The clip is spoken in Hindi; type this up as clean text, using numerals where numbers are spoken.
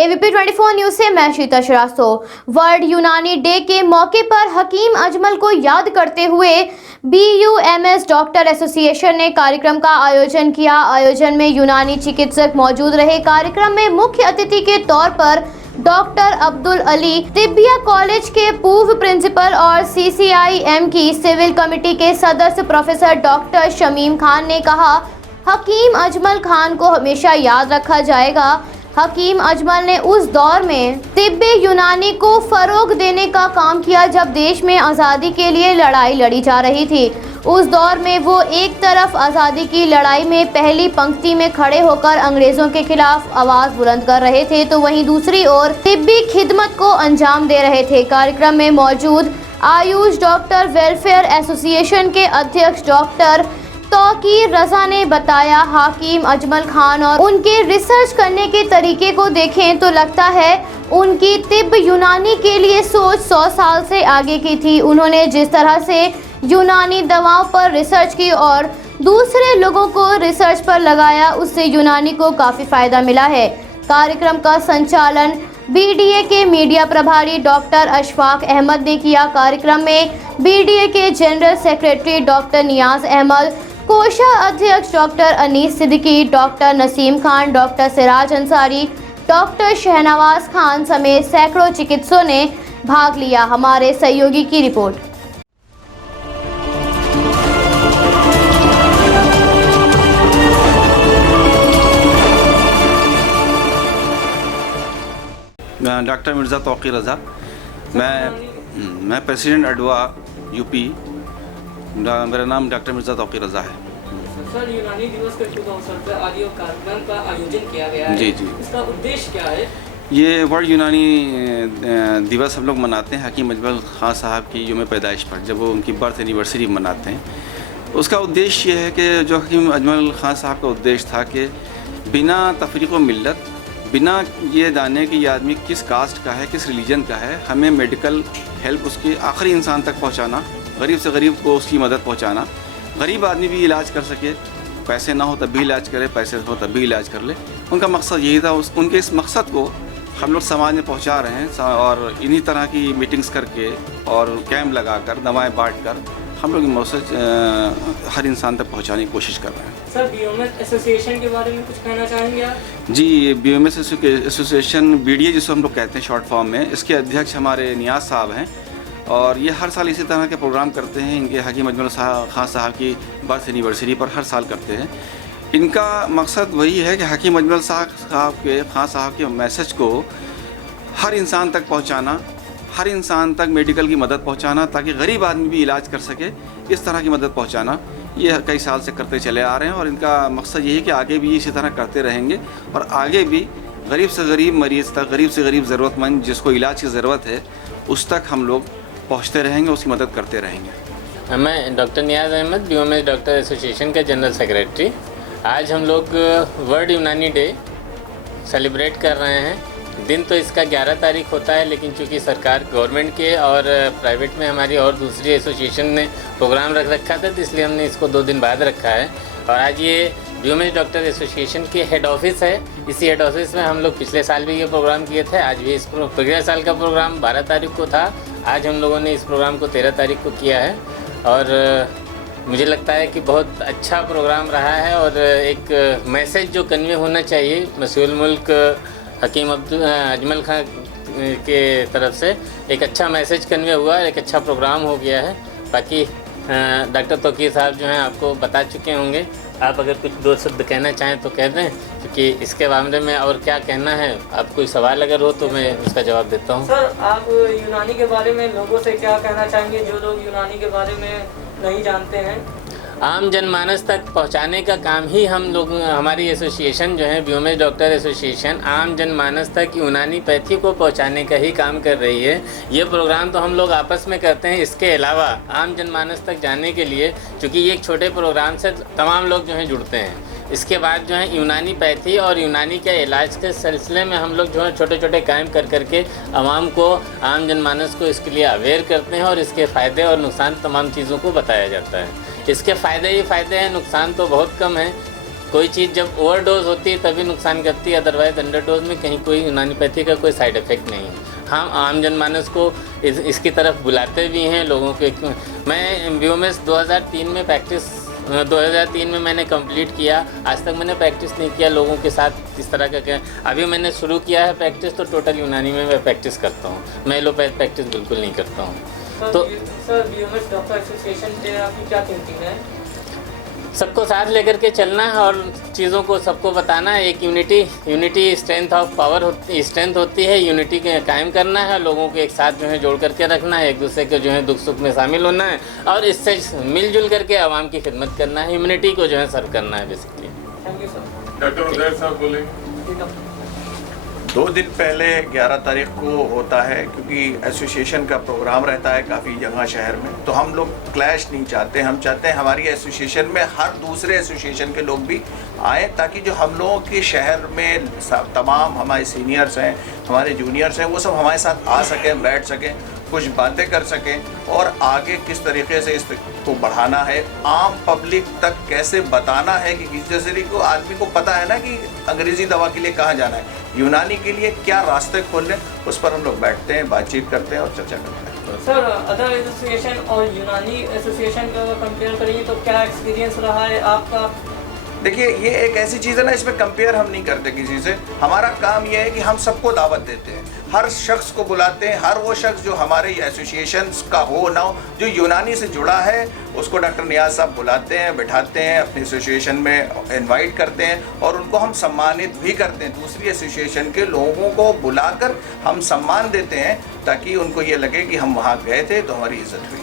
AVP 24 न्यूज से मैं शीता श्रीवास्तव। वर्ल्ड यूनानी डे के मौके पर हकीम अजमल को याद करते हुए BUMS डॉक्टर एसोसिएशन ने कार्यक्रम का आयोजन किया। आयोजन में यूनानी चिकित्सक मौजूद रहे। कार्यक्रम में मुख्य अतिथि के तौर पर डॉक्टर अब्दुल अली, तिब्बिया कॉलेज के पूर्व प्रिंसिपल और CCIM की सिविल कमेटी के सदस्य प्रोफेसर डॉक्टर शमीम खान ने कहा, हकीम अजमल खान को हमेशा याद रखा जाएगा। हकीम अजमल ने उस दौर में तिब्बे यूनानी को फरोग देने का काम किया जब देश में आज़ादी के लिए लड़ाई लड़ी जा रही थी। उस दौर में वो एक तरफ आज़ादी की लड़ाई में पहली पंक्ति में खड़े होकर अंग्रेज़ों के खिलाफ आवाज़ बुलंद कर रहे थे, तो वहीं दूसरी ओर तिब्बी खिदमत को अंजाम दे रहे थे। कार्यक्रम में मौजूद आयुष डॉक्टर वेलफेयर एसोसिएशन के अध्यक्ष डॉक्टर तौकीर रजा ने बताया, हाकिम अजमल खान और उनके रिसर्च करने के तरीके को देखें तो लगता है उनकी तिब्ब यूनानी के लिए सोच 100 साल से आगे की थी। उन्होंने जिस तरह से यूनानी दवाओं पर रिसर्च की और दूसरे लोगों को रिसर्च पर लगाया, उससे यूनानी को काफ़ी फ़ायदा मिला है। कार्यक्रम का संचालन BDA के मीडिया प्रभारी डॉक्टर अशफाक अहमद ने किया। कार्यक्रम में BDA के general secretary doctor Niyaz Ahmad, कोषा अध्यक्ष doctor Anees Siddiqui, doctor Naseem Khan, doctor Siraj Ansari, doctor Shahnawaz Khan समेत सैकड़ों चिकित्सकों ने भाग लिया। हमारे सहयोगी की रिपोर्ट। डॉक्टर मिर्ज़ा तौकीर रज़ा, मैं प्रेसिडेंट अडवा UP। मेरा नाम डॉक्टर मिर्ज़ा तौकीर रज़ा है। सर, यूनानी दिवस के शुभ अवसर पर आज ये कार्यक्रम का आयोजन किया गया है। जी। इसका उद्देश्य क्या है? ये वर्ल्ड यूनानी दिवस हम लोग मनाते हैं हकीम अजमल खान साहब की यौम पैदाइश पर, जब वो उनकी बर्थ एनिवर्सरी मनाते हैं। उसका उद्देश्य ये है कि जो हकीम अजमल खान साहब का उद्देश्य था कि बिना तफरीक़ व मिल्लत, बिना ये जाने कि ये आदमी किस कास्ट का है, किस रिलीजन का है, हमें मेडिकल हेल्प उसके आखिरी इंसान तक पहुंचाना, गरीब से गरीब को उसकी मदद पहुंचाना। गरीब आदमी भी इलाज कर सके, पैसे ना हो तब भी इलाज करे, पैसे हो तब भी इलाज कर ले। उनका मकसद यही था। उनके इस मकसद को हम लोग समाज में पहुंचा रहे हैं और इन्हीं तरह की मीटिंग्स करके और कैंप लगाकर, दवाएं बांटकर हम लोग मैसेज हर इंसान तक पहुंचाने की कोशिश कर रहे हैं। सर, BUMS एसोसिएशन के बारे में कुछ कहना चाहेंगे आप? जी, BUMS एसोसिएशन BDA जिसको हम लोग कहते हैं शॉर्ट फॉर्म में, इसके अध्यक्ष हमारे नियाज साहब हैं और ये हर साल इसी तरह के प्रोग्राम करते हैं। इनके हकीम अजमल खान साहब की बर्थ एनिवर्सरी पर हर साल करते हैं। इनका मकसद वही है कि हकीम अजमल खान साहब के मैसेज को हर इंसान तक पहुंचाना, हर इंसान तक मेडिकल की मदद पहुंचाना, ताकि गरीब आदमी भी इलाज कर सके, इस तरह की मदद पहुंचाना। ये कई साल से करते चले आ रहे हैं और इनका मकसद यही है कि आगे भी इसी तरह करते रहेंगे और आगे भी गरीब से गरीब मरीज़ तक, गरीब से गरीब ज़रूरतमंद जिसको इलाज की ज़रूरत है, उस तक हम लोग पहुंचते रहेंगे, उसकी मदद करते रहेंगे। मैं doctor Niyaz Ahmad, BUMS doctor association का जनरल सेक्रेटरी। आज हम लोग वर्ल्ड यूनानी डे सेलिब्रेट कर रहे हैं। दिन तो इसका 11 तारीख होता है, लेकिन चूंकि सरकार, गवर्नमेंट के और प्राइवेट में हमारी और दूसरी एसोसिएशन ने प्रोग्राम रख रखा था, तो इसलिए हमने इसको 2 दिन बाद रखा है। और आज ये BUMS डॉक्टर एसोसिएशन के हेड ऑफिस है। इसी हेड ऑफिस में हम लोग पिछले साल भी ये प्रोग्राम किए थे। आज भी पिछले साल का प्रोग्राम 12 तारीख को था। आज हम लोगों ने इस प्रोग्राम को 13 तारीख को किया है और मुझे लगता है कि बहुत अच्छा प्रोग्राम रहा है और एक मैसेज जो कन्वे होना चाहिए मशहूर मुल्क हकीम अजमल खान के तरफ से, एक अच्छा मैसेज कन्वे हुआ, एक अच्छा प्रोग्राम हो गया है। बाकी डॉक्टर तौकीर साहब जो हैं आपको बता चुके होंगे। आप अगर कुछ 2 शब्द कहना चाहें तो कह दें, क्योंकि इसके मामले में और क्या कहना है, आप कोई सवाल अगर हो तो मैं उसका जवाब देता हूँ। सर, आप यूनानी के बारे में लोगों से क्या कहना चाहेंगे जो लोग यूनानी के बारे में नहीं जानते हैं? आम जनमानस तक पहुंचाने का काम ही हम लोग, हमारी एसोसिएशन जो है BUMS डॉक्टर एसोसिएशन, आम जनमानस तक यूनानी पैथी को पहुंचाने का ही काम कर रही है। ये प्रोग्राम तो हम लोग आपस में करते हैं, इसके अलावा आम जनमानस तक जाने के लिए, चूँकि ये एक छोटे प्रोग्राम से तमाम लोग जो हैं जुड़ते हैं। इसके बाद जो है यूनानी पैथी और यूनानी के इलाज के सिलसिले में हम लोग जो है छोटे छोटे कैंप कर करके आवाम को, आम जनमानस को इसके लिए अवेयर करते हैं और इसके फ़ायदे और नुकसान तमाम चीज़ों को बताया जाता है। इसके फ़ायदे ही फ़ायदे हैं, नुकसान तो बहुत कम है। कोई चीज़ जब ओवरडोज होती है तभी नुकसान करती है, अदरवाइज अंडरडोज में कहीं कोई यूनानीपैथी का कोई साइड इफ़ेक्ट नहीं है। हम आम जनमानस को इसकी तरफ बुलाते भी हैं लोगों के। मैं बीओएमएस 2003 में प्रैक्टिस 2003 में मैंने कंप्लीट किया। आज तक मैंने प्रैक्टिस नहीं किया लोगों के साथ इस तरह का। क्या अभी मैंने शुरू किया है प्रैक्टिस, तो टोटल यूनानी में मैं प्रैक्टिस करता हूँ, मैं एलोपैथ प्रैक्टिस बिल्कुल नहीं करता हूँ। तो सर बीओएमएस डॉक्टर एसोसिएशन से आपकी क्या थिंकिंग है? सबको साथ लेकर के चलना है और चीज़ों को सबको बताना है। एक unity strength of power strength होती है। यूनिटी के कायम करना है, लोगों को एक साथ जो है जोड़ करके रखना है, एक दूसरे के जो है दुख सुख में शामिल होना है और इससे मिलजुल करके आवाम की खिदमत करना है, ह्यूमनिटी को जो है सर्व करना है basically. Thank you sir. Doctor Uday साहब बोलेंगे। 2 दिन पहले 11 तारीख को होता है, क्योंकि एसोसिएशन का प्रोग्राम रहता है काफ़ी जगह शहर में, तो हम लोग क्लैश नहीं चाहते। हम चाहते हैं हमारी एसोसिएशन में हर दूसरे एसोसिएशन के लोग भी आए, ताकि जो हम लोगों के शहर में तमाम हमारे सीनियर्स हैं, हमारे जूनियर्स हैं, वो सब हमारे साथ आ सकें, बैठ सकें, कुछ बातें कर सकें और आगे किस तरीके से इसको बढ़ाना है, आम पब्लिक तक कैसे बताना है कि जैसे को आदमी को पता है ना कि अंग्रेज़ी दवा के लिए कहाँ जाना है, यूनानी के लिए क्या रास्ते खोलने, उस पर हम लोग बैठते हैं, बातचीत करते हैं और चर्चा करते हैं। सर अदर एसोसिएशन और यूनानी एसोसिएशन का कंपेयर करेंगे तो क्या एक्सपीरियंस रहा है आपका? देखिए, ये एक ऐसी चीज़ है ना, इसमें कंपेयर हम नहीं करते किसी से। हमारा काम ये है कि हम सबको दावत देते हैं, हर शख्स को बुलाते हैं, हर वो शख्स जो हमारे एसोसिएशन का हो ना हो, जो यूनानी से जुड़ा है, उसको डॉक्टर नियाज साहब बुलाते हैं, बिठाते हैं, अपनी एसोसिएशन में इनवाइट करते हैं और उनको हम सम्मानित भी करते हैं। दूसरी एसोसिएशन के लोगों को बुलाकर हम सम्मान देते हैं, ताकि उनको ये लगे कि हम वहाँ गए थे तो हमारी इज्जत हुई।